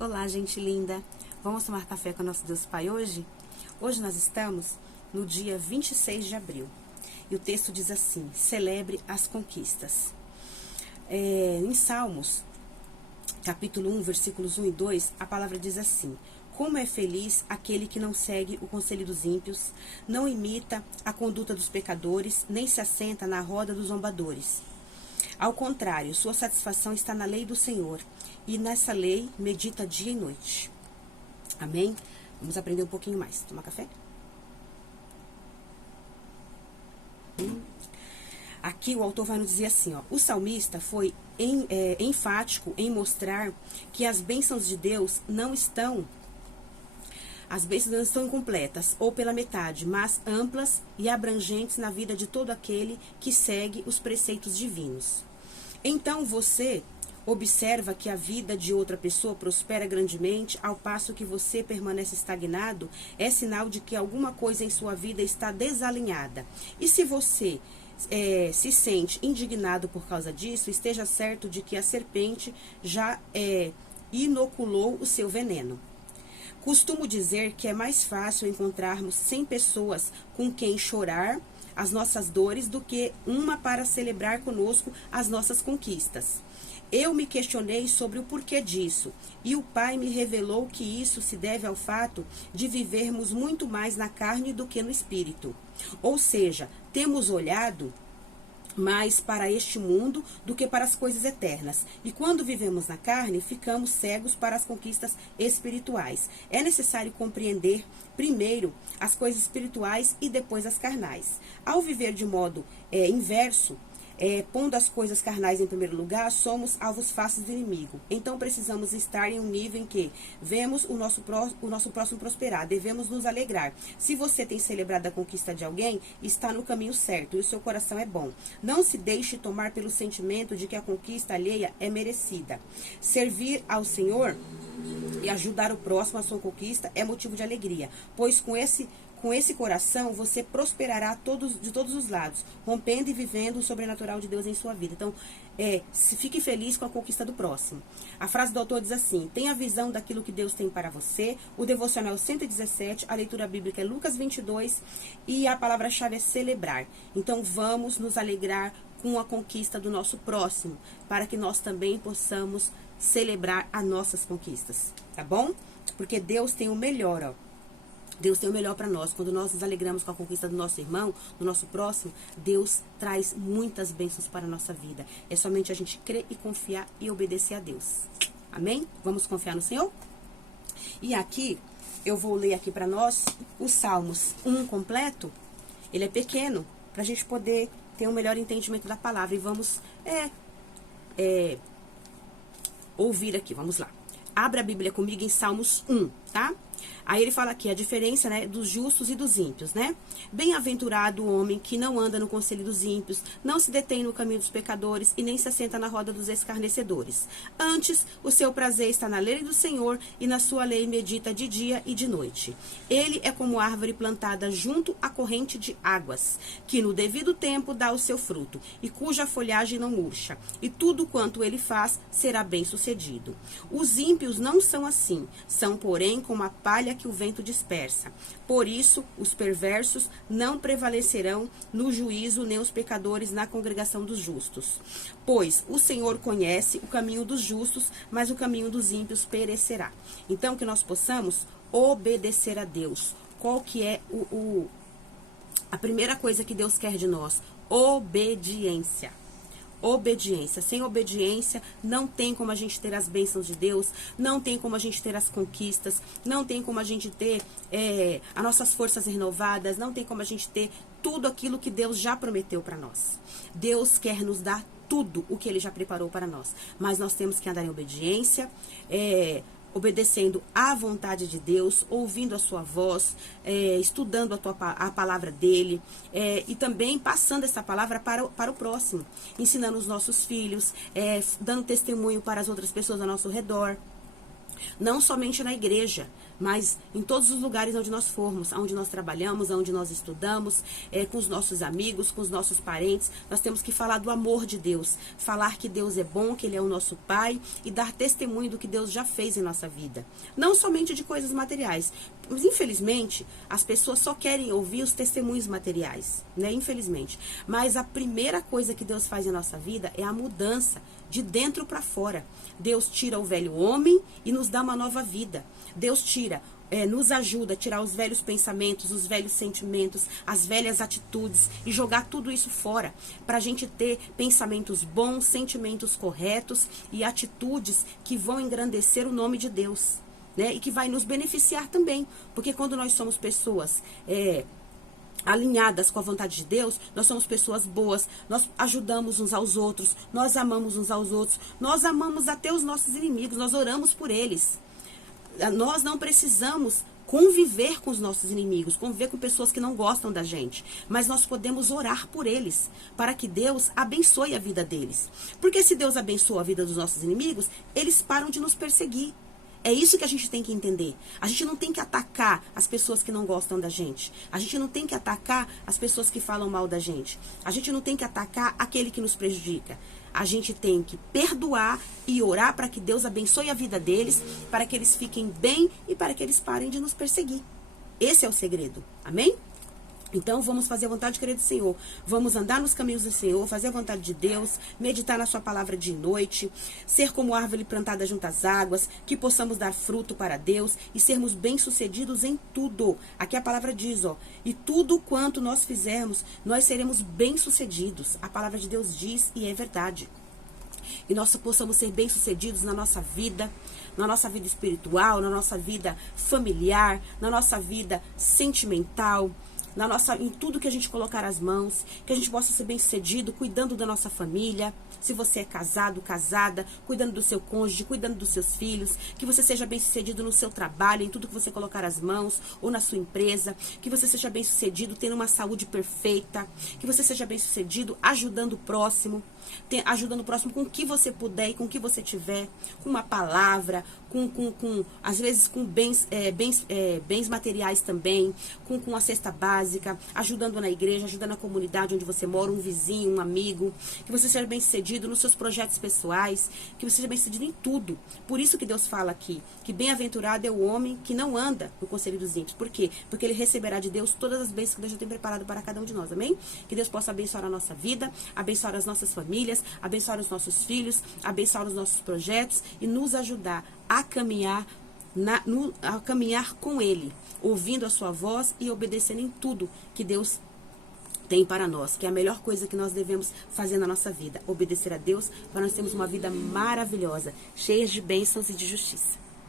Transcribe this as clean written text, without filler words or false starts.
Olá, gente linda! Vamos tomar café com o nosso Deus Pai hoje? Hoje nós estamos no dia 26 de abril. E o texto diz assim: celebre as conquistas. Em Salmos, capítulo 1, versículos 1 e 2, a palavra diz assim: como é feliz aquele que não segue o conselho dos ímpios, não imita a conduta dos pecadores, nem se assenta na roda dos zombadores. Ao contrário, sua satisfação está na lei do Senhor, e nessa lei medita dia e noite. Amém? Vamos aprender um pouquinho mais. Tomar café? Aqui o autor vai nos dizer assim, ó, o salmista foi enfático em mostrar que as bênçãos de Deus não estão incompletas ou pela metade, mas amplas e abrangentes na vida de todo aquele que segue os preceitos divinos. Então você observa que a vida de outra pessoa prospera grandemente, ao passo que você permanece estagnado, é sinal de que alguma coisa em sua vida está desalinhada. E se você se sente indignado por causa disso, esteja certo de que a serpente já inoculou o seu veneno. Costumo dizer que é mais fácil encontrarmos 100 pessoas com quem chorar as nossas dores do que uma para celebrar conosco as nossas conquistas. Eu me questionei sobre o porquê disso, e o Pai me revelou que isso se deve ao fato de vivermos muito mais na carne do que no espírito. Ou seja, temos olhado mais para este mundo do que para as coisas eternas. E quando vivemos na carne, ficamos cegos para as conquistas espirituais. É necessário compreender primeiro as coisas espirituais e depois as carnais. Ao viver de modo inverso, pondo as coisas carnais em primeiro lugar, somos alvos fáceis do inimigo. Então precisamos estar em um nível em que vemos o nosso próximo prosperar, devemos nos alegrar. Se você tem celebrado a conquista de alguém, está no caminho certo e o seu coração é bom. Não se deixe tomar pelo sentimento de que a conquista alheia é merecida. Servir ao Senhor e ajudar o próximo à sua conquista é motivo de alegria, pois com esse coração, você prosperará de todos os lados, rompendo e vivendo o sobrenatural de Deus em sua vida. Então, fique feliz com a conquista do próximo. A frase do autor diz assim: tenha visão daquilo que Deus tem para você. O devocional 117, a leitura bíblica é Lucas 22 e a palavra-chave é celebrar. Então, vamos nos alegrar com a conquista do nosso próximo, para que nós também possamos celebrar as nossas conquistas, tá bom? Porque Deus tem o melhor, ó. Deus tem o melhor para nós. Quando nós nos alegramos com a conquista do nosso irmão, do nosso próximo, Deus traz muitas bênçãos para a nossa vida. É somente a gente crer e confiar e obedecer a Deus. Amém? Vamos confiar no Senhor? E aqui, eu vou ler aqui para nós os Salmos 1 completo. Ele é pequeno, para a gente poder ter um melhor entendimento da palavra. E vamos ouvir aqui, vamos lá. Abra a Bíblia comigo em Salmos 1, tá? Aí ele fala aqui a diferença, né, dos justos e dos ímpios, né? Bem-aventurado o homem que não anda no conselho dos ímpios, não se detém no caminho dos pecadores e nem se assenta na roda dos escarnecedores. Antes, o seu prazer está na lei do Senhor e na sua lei medita de dia e de noite. Ele é como árvore plantada junto à corrente de águas, que no devido tempo dá o seu fruto e cuja folhagem não murcha, e tudo quanto ele faz será bem-sucedido. Os ímpios não são assim, são, porém, como a palha que o vento dispersa. Por isso, os perversos não prevalecerão no juízo, nem os pecadores na congregação dos justos. Pois o Senhor conhece o caminho dos justos, mas o caminho dos ímpios perecerá. Então, que nós possamos obedecer a Deus. Qual que é a primeira coisa que Deus quer de nós? Obediência. Obediência. Sem obediência, não tem como a gente ter as bênçãos de Deus, não tem como a gente ter as conquistas, não tem como a gente ter as nossas forças renovadas, não tem como a gente ter tudo aquilo que Deus já prometeu para nós. Deus quer nos dar tudo o que Ele já preparou para nós, mas nós temos que andar em obediência, obedecendo à vontade de Deus, ouvindo a sua voz, estudando a palavra dele, e também passando essa palavra para o próximo, ensinando os nossos filhos, dando testemunho para as outras pessoas ao nosso redor. Não somente na igreja, mas em todos os lugares onde nós formos, onde nós trabalhamos, onde nós estudamos, com os nossos amigos, com os nossos parentes, nós temos que falar do amor de Deus, falar que Deus é bom, que Ele é o nosso Pai e dar testemunho do que Deus já fez em nossa vida. Não somente de coisas materiais, mas infelizmente as pessoas só querem ouvir os testemunhos materiais, né? Infelizmente. Mas a primeira coisa que Deus faz em nossa vida é a mudança de dentro para fora. Deus tira o velho homem e nos dá uma nova vida. Deus nos ajuda a tirar os velhos pensamentos, os velhos sentimentos, as velhas atitudes e jogar tudo isso fora, para a gente ter pensamentos bons, sentimentos corretos e atitudes que vão engrandecer o nome de Deus, né? E que vai nos beneficiar também, porque quando nós somos pessoas alinhadas com a vontade de Deus, nós somos pessoas boas, nós ajudamos uns aos outros, nós amamos uns aos outros, nós amamos até os nossos inimigos, nós oramos por eles. Nós não precisamos conviver com os nossos inimigos, conviver com pessoas que não gostam da gente, mas nós podemos orar por eles, para que Deus abençoe a vida deles. Porque se Deus abençoa a vida dos nossos inimigos, eles param de nos perseguir. É isso que a gente tem que entender. A gente não tem que atacar as pessoas que não gostam da gente. A gente não tem que atacar as pessoas que falam mal da gente. A gente não tem que atacar aquele que nos prejudica. A gente tem que perdoar e orar para que Deus abençoe a vida deles, para que eles fiquem bem e para que eles parem de nos perseguir. Esse é o segredo. Amém? Então, vamos fazer a vontade de querer do Senhor. Vamos andar nos caminhos do Senhor, fazer a vontade de Deus, meditar na sua palavra de noite, ser como árvore plantada junto às águas, que possamos dar fruto para Deus e sermos bem-sucedidos em tudo. Aqui a palavra diz, e tudo quanto nós fizermos, nós seremos bem-sucedidos. A palavra de Deus diz e é verdade. E nós possamos ser bem-sucedidos na nossa vida espiritual, na nossa vida familiar, na nossa vida sentimental, em tudo que a gente colocar as mãos, que a gente possa ser bem-sucedido, cuidando da nossa família. Se você é casado, casada, cuidando do seu cônjuge, cuidando dos seus filhos, que você seja bem-sucedido no seu trabalho, em tudo que você colocar as mãos, ou na sua empresa, que você seja bem-sucedido tendo uma saúde perfeita, que você seja bem-sucedido ajudando o próximo com o que você puder e com o que você tiver, com uma palavra, às vezes com bens materiais também, com a cesta básica, ajudando na igreja, ajudando na comunidade onde você mora, um vizinho, um amigo, que você seja bem-sucedido nos seus projetos pessoais, que você seja bem-sucedido em tudo. Por isso que Deus fala aqui, que bem-aventurado é o homem que não anda no conselho dos ímpios. Por quê? Porque ele receberá de Deus todas as bênçãos que Deus já tem preparado para cada um de nós, amém? Que Deus possa abençoar a nossa vida, abençoar as nossas famílias, abençoar os nossos filhos, abençoar os nossos projetos e nos ajudar a caminhar com Ele, ouvindo a sua voz e obedecendo em tudo que Deus tem para nós, que é a melhor coisa que nós devemos fazer na nossa vida, obedecer a Deus para nós termos uma vida maravilhosa, cheia de bênçãos e de justiça.